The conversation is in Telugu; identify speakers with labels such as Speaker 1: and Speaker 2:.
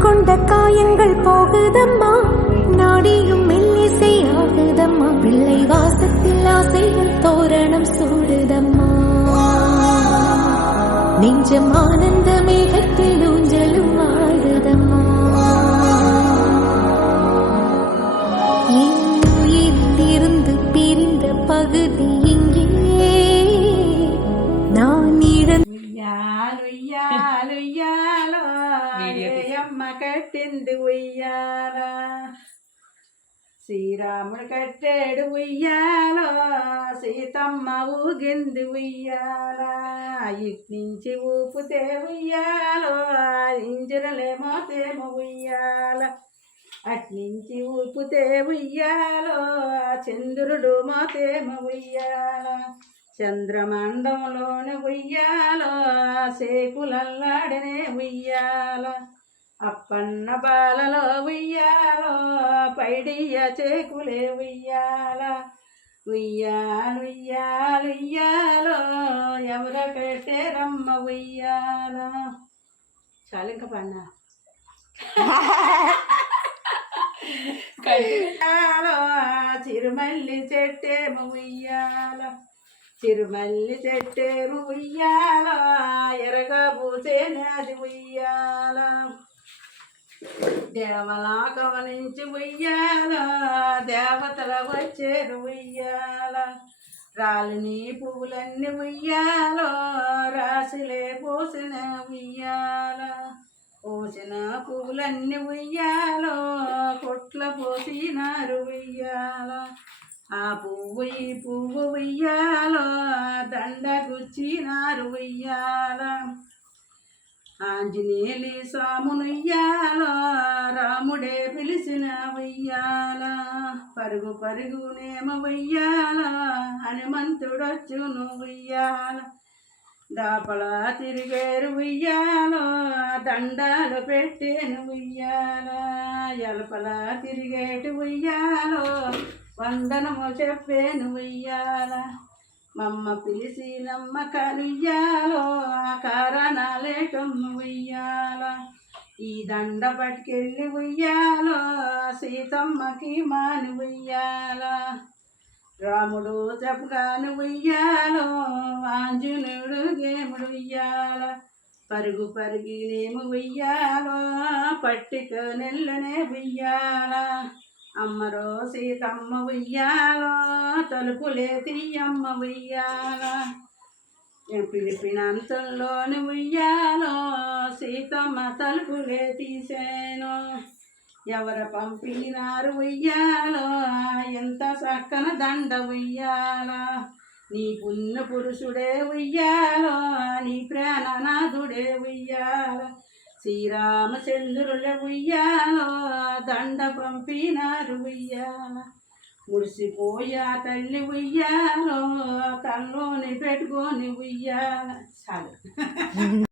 Speaker 1: கொண்ட காயங்கள் போகுதம்மா. நாடியும் மெல்லிசை ஆகுதம்மா. பிள்ளை வாசத்தில் ஆசைகள் தோரணம் சூடுதம்மா. நெஞ்சம் ஆனந்த மேகத்தில்
Speaker 2: జయమ్మ కట్టింది ఉయ్యాల? శ్రీరాముడు కట్టాడు ఉయ్యాలో సీతమ్మ ఊగింది ఉయ్యాల? ఇట్నుంచి నుంచి ఊపితే ఉయ్యాలో ఇంజరలేమో తేమ ఉయ్యాల? అట్నుంచి ఊపితే ఉయ్యాలో చంద్రుడు మోతేమ ఉయ్యాల? చంద్రమండంలోని ఉయ్యాలో సేకులల్లాడనే ఉయ్యాల? అప్పన్న బాలలో ఉయ్యాలో పైడియ చేకులే ఉయ్యాల. ఉయ్యాలు ఉయ్యాలు ఉయ్యాలో ఎవర కట్టేరమ్మ ఉయ్యాల. చాలు ఇంకా పన్నా. కయ్యాలో చిరుమల్లి చెట్టేమో ఉయ్యాల. చిరుమల్లి చెట్టే ఉయ్యాల ఎరగా పూసే అది ఉయ్యాల. దేవలా గమనించి ఉయ్యాల దేవతల వచ్చేరు ఉయ్యాల. రాలిని పువ్వులన్నీ ఉయ్యాలో రాసిలే పోసిన ఉయ్యాల. పోసిన పువ్వులన్నీ ఉయ్యాలో కొట్ల పోసినారు ఉయ్యాల. ఆ పువ్వు ఈ పువ్వు ఉయ్యాలో దండ గుచ్చినారు ఉయ్యాల. ఆంజనేయులి సామునుయ్యాలో రాముడే పిలిచిన ఉయ్యాల పరుగు పరుగు నేమ ఉయ్యాల హనుమంతుడొచ్చును ఉయ్యాల దాపల తిరిగేరు ఉయ్యాలో దండాలు పెట్టేను ఉయ్యాల ఎలపల తిరిగేటి ఉయ్యాలో వందనము చెప్పేను ఉయ్యాల మమ్మ పిలిచి నమ్మకాలు ఉయ్యాలో కమ్మ ఉయ్యాల ఈ దండ పట్టుకెళ్ళి ఉయ్యాలో సీతమ్మకి మాని ఉయ్యాల రాముడు చెప్పగాను ఉయ్యాలో ఆంజనేయుడు గేముడు ఉయ్యాల పరుగు పరుగినేము ఉయ్యాలో పట్టిక నెల్లనే ఉయ్యాల అమ్మరో సీతమ్మ ఉయ్యాలో తలుపులే తీయమ్మ ఉయ్యాల పిలిపినంతలోని ఉయ్యాలో సీతమ్మ తలుపులే తీసేను. ఎవరు పంపినారు ఉయ్యాలో? ఎంత చక్కన దండ ఉయ్యాల? నీ పుణ్య పురుషుడే ఉయ్యాలో నీ ప్రాణనాథుడే ఉయ్యాల. శ్రీరామచంద్రుల ఉయ్యాలో దండ పంపినారు ఉయ్యాల. ముడిసిపోయా తల్లి ఉయ్యాలో తల్లోని పెట్టుకొని ఉయ్యాల చాలు.